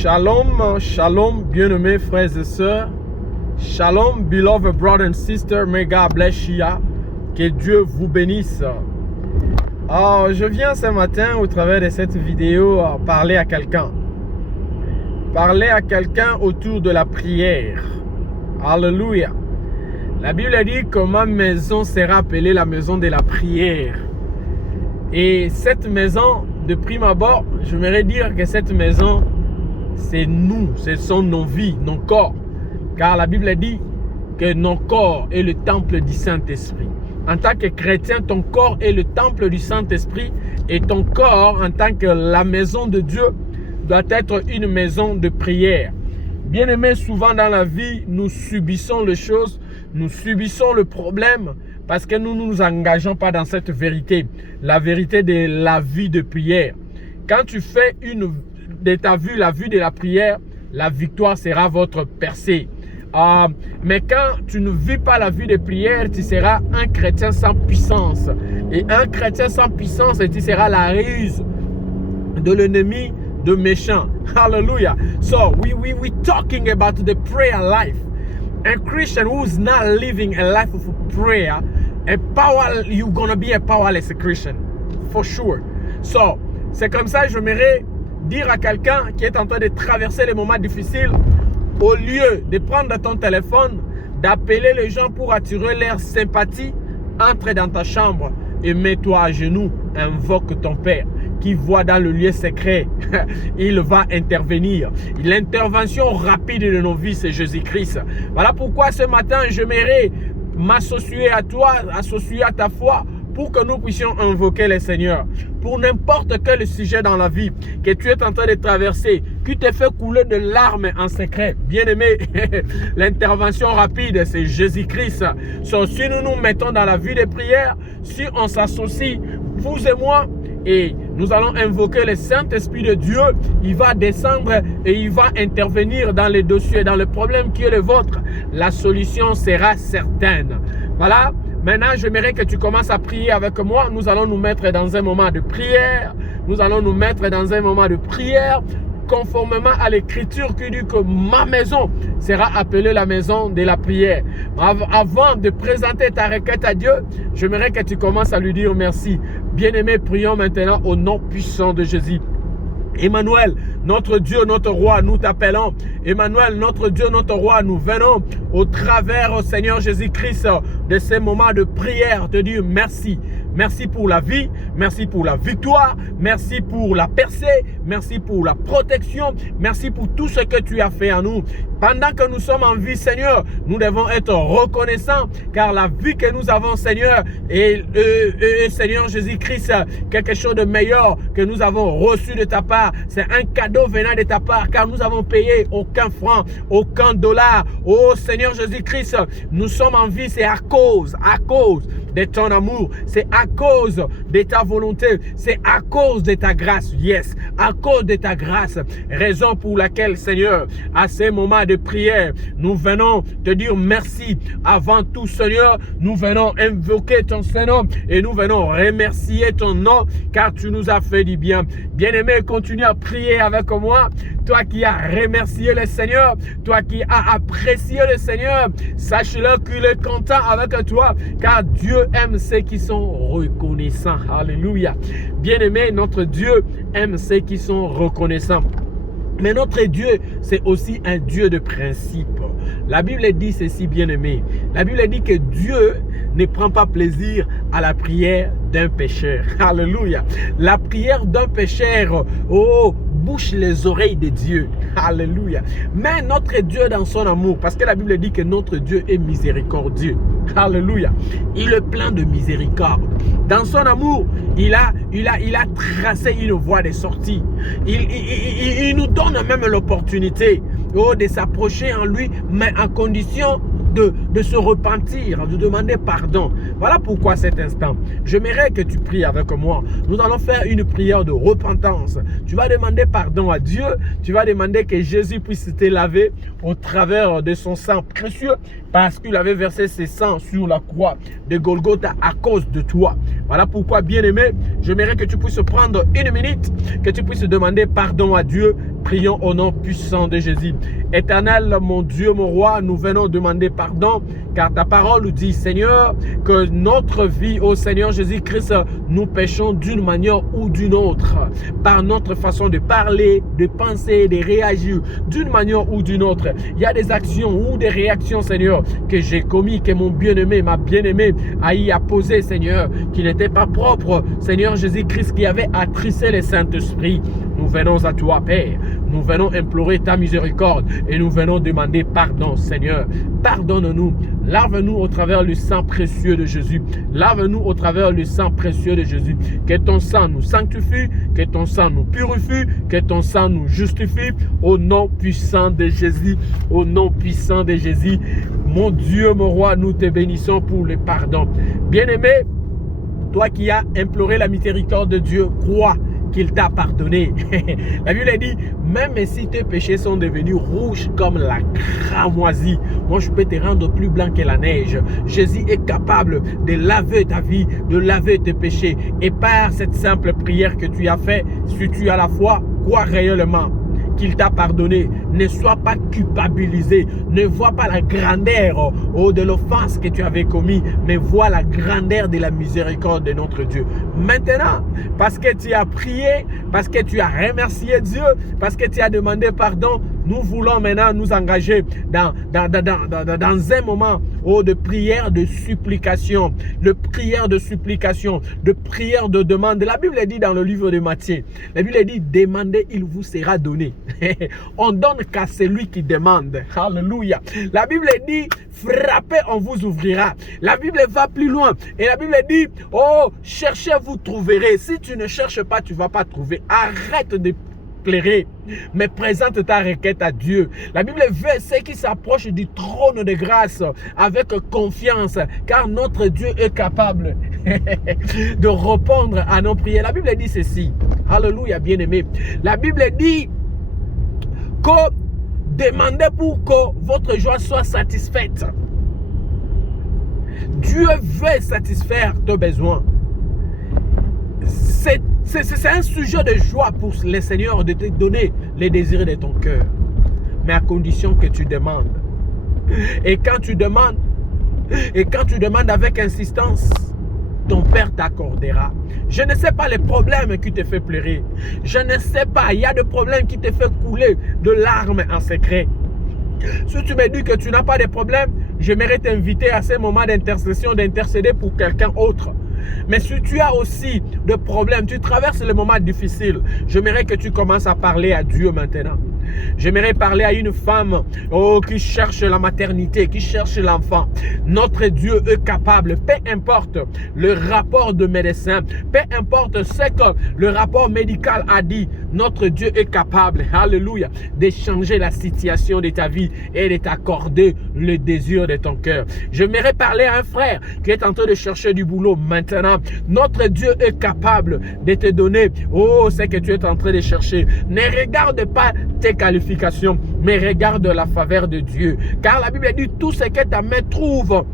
Shalom, shalom, bien-aimés frères et sœurs. Shalom, beloved brother and sister. May God bless you. Que Dieu vous bénisse. Je viens ce matin au travers de cette vidéo parler à quelqu'un. Parler à quelqu'un autour de la prière. Alléluia. La Bible dit que ma maison sera appelée la maison de la prière. Et cette maison, de prime abord, j'aimerais dire que cette maison, c'est nous, ce sont nos vies, nos corps. Car la Bible dit que nos corps est le temple du Saint-Esprit. En tant que chrétien, ton corps est le temple du Saint-Esprit. Et ton corps, en tant que la maison de Dieu, doit être une maison de prière. Bien aimé, souvent dans la vie, nous subissons les choses, nous subissons le problème parce que nous ne nous engageons pas dans cette vérité. La vérité de la vie de prière. Quand tu fais de ta vie, la vie de la prière, la victoire sera votre percée. Mais quand tu ne vis pas la vie de prière, tu seras un chrétien sans puissance. Et un chrétien sans puissance, tu seras la ruse de l'ennemi, de méchant. Hallelujah. So, we talking about the prayer life. A Christian who is not living a life of prayer, you're gonna be a powerless Christian. For sure. So, c'est comme ça que j'aimerais dire à quelqu'un qui est en train de traverser les moments difficiles, au lieu de prendre ton téléphone, d'appeler les gens pour attirer leur sympathie, entre dans ta chambre et mets-toi à genoux, invoque ton Père qui voit dans le lieu secret. Il va intervenir. L'intervention rapide de nos vies, c'est Jésus-Christ. Voilà pourquoi ce matin, j'aimerais m'associer à toi, associer à ta foi, pour que nous puissions invoquer le Seigneur. Pour n'importe quel sujet dans la vie que tu es en train de traverser, qui te fait couler de larmes en secret. Bien aimé, l'intervention rapide, c'est Jésus-Christ. Si nous nous mettons dans la vie de prière, si on s'associe, vous et moi, et nous allons invoquer le Saint-Esprit de Dieu, il va descendre et il va intervenir dans les dossiers, dans le problème qui est le vôtre. La solution sera certaine. Voilà. Maintenant, j'aimerais que tu commences à prier avec moi. Nous allons nous mettre dans un moment de prière. Nous allons nous mettre dans un moment de prière conformément à l'écriture qui dit que ma maison sera appelée la maison de la prière. Avant de présenter ta requête à Dieu, j'aimerais que tu commences à lui dire merci. Bien-aimé, prions maintenant au nom puissant de Jésus. Emmanuel, notre Dieu, notre roi, nous t'appelons. Emmanuel, notre Dieu, notre roi, nous venons au travers, au Seigneur Jésus-Christ, de ces moments de prière, te dire merci. Merci pour la vie, merci pour la victoire, merci pour la percée, merci pour la protection, merci pour tout ce que tu as fait en nous. Pendant que nous sommes en vie, Seigneur, nous devons être reconnaissants car la vie que nous avons, Seigneur, et Seigneur Jésus-Christ, quelque chose de meilleur que nous avons reçu de ta part. C'est un cadeau venant de ta part car nous avons payé aucun franc, aucun dollar. Oh Seigneur Jésus-Christ, nous sommes en vie, c'est à cause de ton amour, c'est à cause de ta volonté, c'est à cause de ta grâce, yes, à cause de ta grâce, raison pour laquelle, Seigneur, à ces moments de prière, nous venons te dire merci. Avant tout, Seigneur, nous venons invoquer ton Saint-Nom et nous venons remercier ton nom car tu nous as fait du bien. Bien-aimé, continue à prier avec moi. Toi qui as remercié le Seigneur, toi qui as apprécié le Seigneur, sache-le qu'il est content avec toi car Dieu aime ceux qui sont reconnaissants. Alléluia. Bien-aimé, notre Dieu aime ceux qui sont reconnaissants. Mais notre Dieu, c'est aussi un Dieu de principe. La Bible dit ceci, bien-aimé. La Bible dit que Dieu ne prend pas plaisir à la prière d'un pécheur. Alléluia. La prière d'un pécheur, bouche les oreilles de Dieu. Alléluia. Mais notre Dieu dans son amour, parce que la Bible dit que notre Dieu est miséricordieux. Alléluia. Il est plein de miséricorde. Dans son amour, il a tracé une voie de sortie. Il nous donne même l'opportunité de s'approcher en lui, mais en condition de se repentir, de demander pardon. Voilà pourquoi cet instant, j'aimerais que tu pries avec moi. Nous allons faire une prière de repentance. Tu vas demander pardon à Dieu. Tu vas demander que Jésus puisse te laver au travers de son sang précieux parce qu'il avait versé ses sangs sur la croix de Golgotha à cause de toi. Voilà pourquoi, bien-aimé, j'aimerais que tu puisses prendre une minute, que tu puisses demander pardon à Dieu prions au nom puissant de Jésus. Éternel, mon Dieu, mon roi, nous venons demander pardon, car ta parole nous dit, Seigneur, que notre vie, ô Seigneur Jésus-Christ, nous péchons d'une manière ou d'une autre, par notre façon de parler, de penser, de réagir, d'une manière ou d'une autre. Il y a des actions ou des réactions, Seigneur, que j'ai commis, que mon bien-aimé, ma bien-aimée a y apposé, Seigneur, qui n'était pas propre, Seigneur Jésus-Christ, qui avait attristé le Saint-Esprit. Nous venons à toi, Père. Nous venons implorer ta miséricorde et nous venons demander pardon, Seigneur. Pardonne-nous. Lave-nous au travers du sang précieux de Jésus. Lave-nous au travers du sang précieux de Jésus. Que ton sang nous sanctifie, que ton sang nous purifie, que ton sang nous justifie. Au nom puissant de Jésus, au nom puissant de Jésus. Mon Dieu, mon roi, nous te bénissons pour le pardon. Bien-aimé, toi qui as imploré la miséricorde de Dieu, crois qu'il t'a pardonné. La Bible dit, même si tes péchés sont devenus rouges comme la cramoisie, moi je peux te rendre plus blanc que la neige. Jésus est capable de laver ta vie, de laver tes péchés. Et par cette simple prière que tu as faite, si tu as la foi, crois réellement qu'il t'a pardonné. Ne sois pas culpabilisé. Ne vois pas la grandeur de l'offense que tu avais commis, mais vois la grandeur de la miséricorde de notre Dieu. Maintenant, parce que tu as prié, parce que tu as remercié Dieu, parce que tu as demandé pardon, nous voulons maintenant nous engager dans un moment de prière de supplication, de prière de supplication, de prière de demande. La Bible dit dans le livre de Matthieu, la Bible dit, demandez, il vous sera donné. On donne qu'à celui qui demande. Alléluia. La Bible dit, frappez, on vous ouvrira. La Bible va plus loin. Et la Bible dit, oh, cherchez, vous trouverez. Si tu ne cherches pas, tu ne vas pas trouver. Arrête de pleurer, mais présente ta requête à Dieu. La Bible veut ceux qui s'approchent du trône de grâce avec confiance, car notre Dieu est capable de répondre à nos prières. La Bible dit ceci. Alléluia, bien-aimé. La Bible dit que demandez pour que votre joie soit satisfaite. Dieu veut satisfaire tes besoins. C'est un sujet de joie pour le Seigneur de te donner les désirs de ton cœur. Mais à condition que tu demandes. Et quand tu demandes avec insistance, ton Père t'accordera. Je ne sais pas les problèmes qui te font pleurer. Je ne sais pas, il y a des problèmes qui te font couler de larmes en secret. Si tu me dis que tu n'as pas de problème, j'aimerais t'inviter à ces moments d'intercession, d'intercéder pour quelqu'un autre. Mais si tu as aussi des problèmes, tu traverses les moments difficiles, j'aimerais que tu commences à parler à Dieu maintenant. J'aimerais parler à une femme qui cherche la maternité, qui cherche l'enfant. Notre Dieu est capable, peu importe le rapport de médecin, peu importe ce que le rapport médical a dit, notre Dieu est capable, alléluia, de changer la situation de ta vie et de t'accorder le désir de ton cœur. J'aimerais parler à un frère qui est en train de chercher du boulot maintenant. Notre Dieu est capable de te donner ce que tu es en train de chercher. Ne regarde pas tes qualifications, mais regarde la faveur de Dieu. Car la Bible dit, tout ce que ta main trouve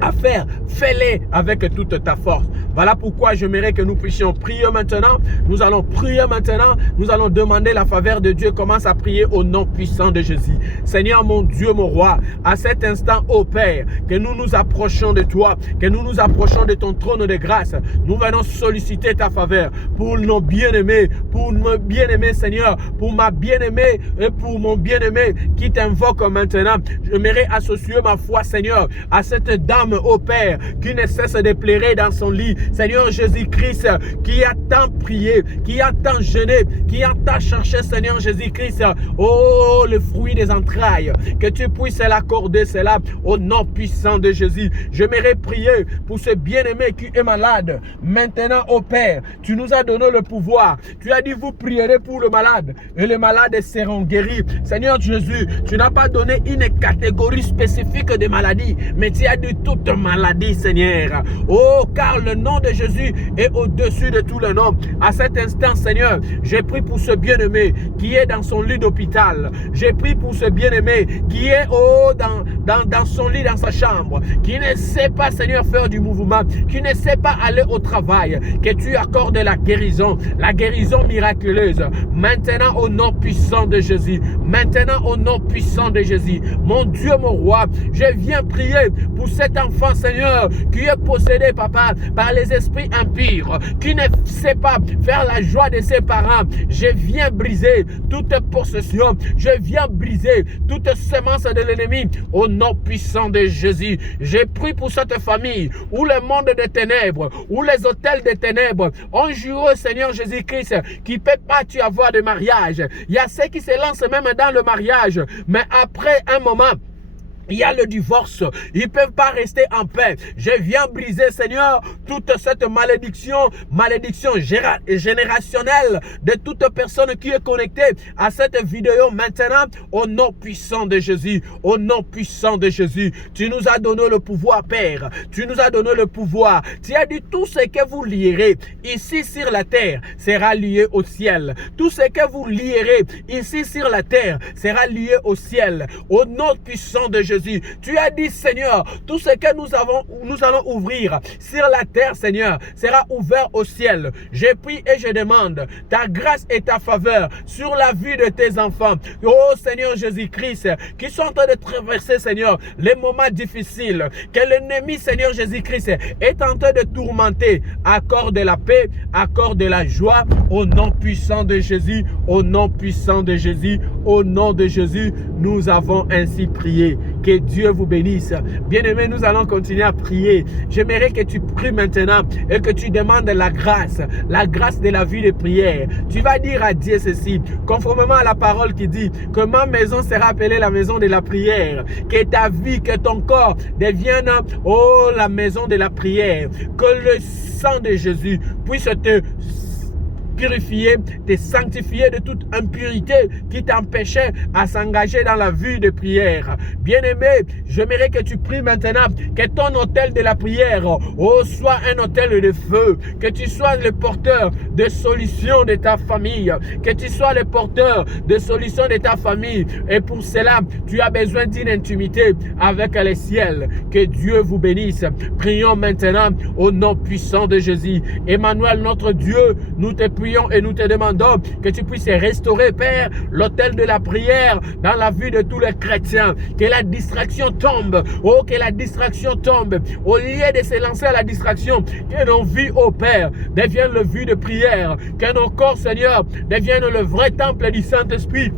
à faire, fais-les avec toute ta force. Voilà pourquoi j'aimerais que nous puissions prier maintenant. Nous allons prier maintenant. Nous allons demander la faveur de Dieu. Commence à prier au nom puissant de Jésus. Seigneur mon Dieu, mon roi, à cet instant, ô Père, que nous nous approchons de toi, que nous nous approchons de ton trône de grâce. Nous venons solliciter ta faveur pour nos bien-aimés, pour nos bien-aimés, Seigneur, pour ma bien-aimée et pour mon bien-aimé qui t'invoque maintenant. J'aimerais associer ma foi, Seigneur, à cette dame, ô Père, qui ne cesse de pleurer dans son lit. Seigneur Jésus-Christ, qui a tant prié, qui a tant jeûné, qui a tant cherché, Seigneur Jésus-Christ, oh, le fruit des entrailles, que tu puisses l'accorder cela au nom puissant de Jésus. J'aimerais prier pour ce bien-aimé qui est malade. Maintenant, ô Père, tu nous as donné le pouvoir. Tu as dit, vous prierez pour le malade et les malades seront guéris. Seigneur Jésus, tu n'as pas donné une catégorie spécifique de maladies, mais tu as dit tout toute maladie, Seigneur. Oh, car le nom de Jésus est au-dessus de tout le nom. À cet instant, Seigneur, j'ai pris pour ce bien-aimé qui est dans son lit d'hôpital. J'ai pris pour ce bien-aimé qui est dans son lit, dans sa chambre, qui ne sait pas, Seigneur, faire du mouvement, qui ne sait pas aller au travail. Que tu accordes la guérison miraculeuse. Maintenant, au nom puissant de Jésus. Maintenant, au nom puissant de Jésus. Mon Dieu, mon roi, je viens prier pour cet enfant, Seigneur, qui est possédé, papa, par les esprits impurs, qui ne sait pas faire la joie de ses parents. Je viens briser toute possession. Je viens briser toute semence de l'ennemi au nom puissant de Jésus. J'ai prié pour cette famille où le monde des ténèbres, où les hôtels des ténèbres ont juré, Seigneur Jésus-Christ, qui ne peut pas tu avoir de mariage. Il y a ceux qui se lancent même dans le mariage, mais après un moment, il y a le divorce. Ils ne peuvent pas rester en paix. Je viens briser, Seigneur, toute cette malédiction générationnelle de toute personne qui est connectée à cette vidéo maintenant, au nom puissant de Jésus. Au nom puissant de Jésus. Tu nous as donné le pouvoir, Père. Tu nous as donné le pouvoir. Tu as dit tout ce que vous lierez ici sur la terre sera lié au ciel. Tout ce que vous lierez ici sur la terre sera lié au ciel. Au nom puissant de Jésus. Tu as dit, Seigneur, tout ce que nous allons ouvrir sur la terre, Seigneur, sera ouvert au ciel. Je prie et je demande ta grâce et ta faveur sur la vie de tes enfants. Oh Seigneur Jésus-Christ, qui sont en train de traverser, Seigneur, les moments difficiles, que l'ennemi, Seigneur Jésus-Christ, est en train de tourmenter. Accorde la paix, accorde la joie, au nom puissant de Jésus, au nom puissant de Jésus, au nom de Jésus, nous avons ainsi prié. Que Dieu vous bénisse. Bien-aimés, nous allons continuer à prier. J'aimerais que tu pries maintenant et que tu demandes la grâce de la vie de prière. Tu vas dire à Dieu ceci, conformément à la parole qui dit que ma maison sera appelée la maison de la prière. Que ta vie, que ton corps devienne, oh, la maison de la prière. Que le sang de Jésus puisse te purifier, te sanctifier de toute impurité qui t'empêchait à s'engager dans la vie de prière. Bien-aimé, j'aimerais que tu pries maintenant que ton hôtel de la prière soit un hôtel de feu, que tu sois le porteur de solutions de ta famille, que tu sois le porteur de solutions de ta famille. Et pour cela, tu as besoin d'une intimité avec le ciel. Que Dieu vous bénisse. Prions maintenant au nom puissant de Jésus. Emmanuel, notre Dieu, nous te prions et nous te demandons que tu puisses restaurer, Père, l'autel de la prière dans la vie de tous les chrétiens. Que la distraction tombe. Oh, que la distraction tombe. Au lieu de se lancer à la distraction, que nos vies, oh Père, deviennent le vie de prière. Que nos corps, Seigneur, deviennent le vrai temple du Saint-Esprit,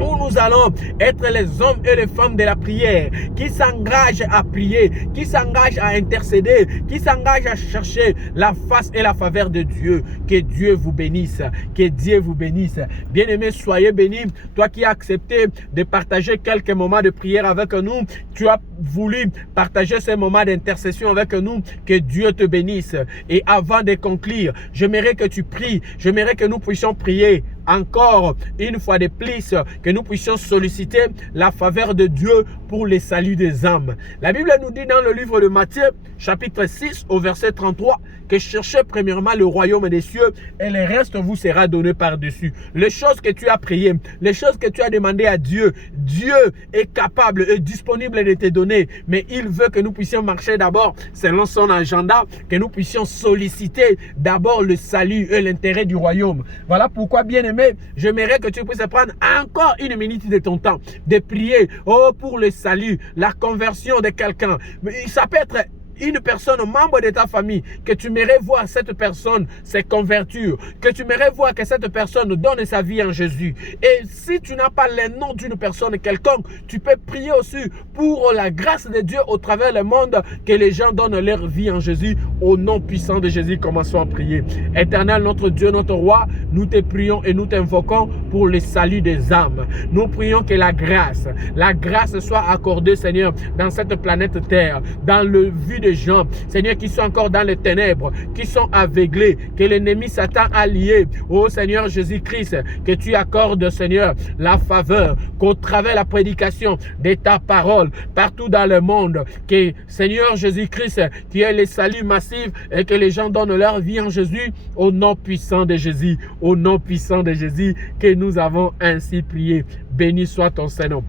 où nous allons être les hommes et les femmes de la prière, qui s'engagent à prier, qui s'engagent à intercéder, qui s'engagent à chercher la face et la faveur de Dieu. Que Dieu vous bénisse, que Dieu vous bénisse. Bien-aimés, soyez bénis. Toi qui as accepté de partager quelques moments de prière avec nous, tu as voulu partager ces moments d'intercession avec nous, que Dieu te bénisse. Et avant de conclure, j'aimerais que tu pries, j'aimerais que nous puissions prier encore une fois de plus, que nous puissions solliciter la faveur de Dieu pour le salut des âmes. La Bible nous dit dans le livre de Matthieu, chapitre 6, au verset 33, que cherchez premièrement le royaume des cieux et le reste vous sera donné par-dessus. Les choses que tu as priées, les choses que tu as demandées à Dieu, Dieu est capable et disponible de te donner, mais il veut que nous puissions marcher d'abord selon son agenda, que nous puissions solliciter d'abord le salut et l'intérêt du royaume. Voilà pourquoi, bien-aimé, j'aimerais que tu puisses prendre encore une minute de ton temps, de prier pour le salut, la conversion de quelqu'un. Ça peut être une personne, membre de ta famille, que tu aimerais voir cette personne se convertir, que tu aimerais voir que cette personne donne sa vie en Jésus. Et si tu n'as pas le nom d'une personne quelconque, tu peux prier aussi pour la grâce de Dieu au travers le monde, que les gens donnent leur vie en Jésus. Au nom puissant de Jésus, commençons à prier. Éternel, notre Dieu, notre roi, nous te prions et nous t'invoquons pour le salut des âmes. Nous prions que la grâce soit accordée, Seigneur, dans cette planète Terre, dans le vie de de gens, Seigneur, qui sont encore dans les ténèbres, qui sont aveuglés, que l'ennemi Satan a lié. Oh Seigneur Jésus-Christ, que tu accordes, Seigneur, la faveur, qu'au travers de la prédication de ta parole, partout dans le monde, que Seigneur Jésus-Christ, qui est le salut massif et que les gens donnent leur vie en Jésus, au nom puissant de Jésus, au nom puissant de Jésus, que nous avons ainsi prié. Béni soit ton Saint-Nom.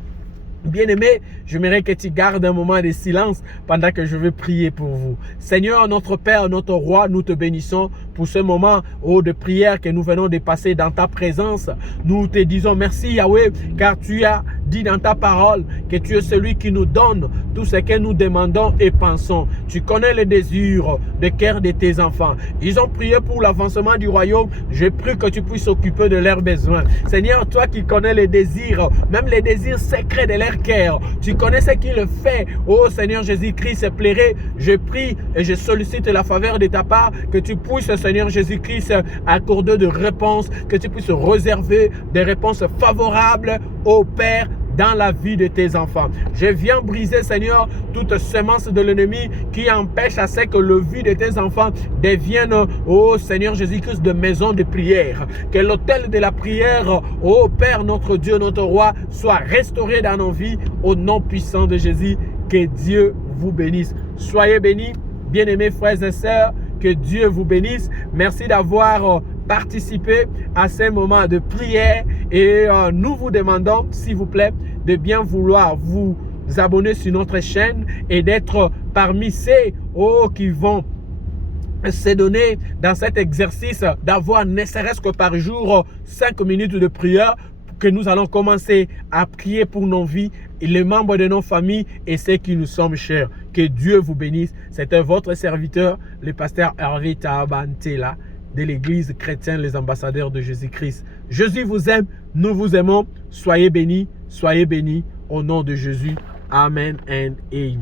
Bien-aimé, j'aimerais que tu gardes un moment de silence pendant que je vais prier pour vous. Seigneur, notre Père, notre Roi, nous te bénissons pour ce moment de prière que nous venons de passer dans ta présence. Nous te disons merci Yahweh, car tu as dit dans ta parole que tu es celui qui nous donne tout ce que nous demandons et pensons. Tu connais les désirs de cœur de tes enfants. Ils ont prié pour l'avancement du royaume. Je prie que tu puisses s'occuper de leurs besoins. Seigneur, toi qui connais les désirs, même les désirs secrets de leur cœur, tu connais ce qu'il fait. Oh Seigneur Jésus-Christ, plairait, je prie et je sollicite la faveur de ta part, que tu puisses, Seigneur Jésus-Christ, accorder de réponses, que tu puisses réserver des réponses favorables au Père dans la vie de tes enfants. Je viens briser, Seigneur, toute semence de l'ennemi qui empêche à ce que le vie de tes enfants devienne, oh Seigneur Jésus-Christ, de maison de prière. Que l'autel de la prière, oh Père, notre Dieu, notre Roi, soit restauré dans nos vies au nom puissant de Jésus. Que Dieu vous bénisse. Soyez bénis, bien-aimés frères et sœurs. Que Dieu vous bénisse. Merci d'avoir participé à ces moments de prière et nous vous demandons, s'il vous plaît, de bien vouloir vous abonner sur notre chaîne et d'être parmi ceux qui vont se donner dans cet exercice d'avoir ne serait-ce que par jour 5 minutes de prière, que nous allons commencer à prier pour nos vies, et les membres de nos familles et ceux qui nous sommes chers. Que Dieu vous bénisse. C'était votre serviteur, le pasteur Hervé Tahabantela de l'église chrétienne Les Ambassadeurs de Jésus-Christ. Jésus vous aime, nous vous aimons. Soyez bénis au nom de Jésus. Amen and amen.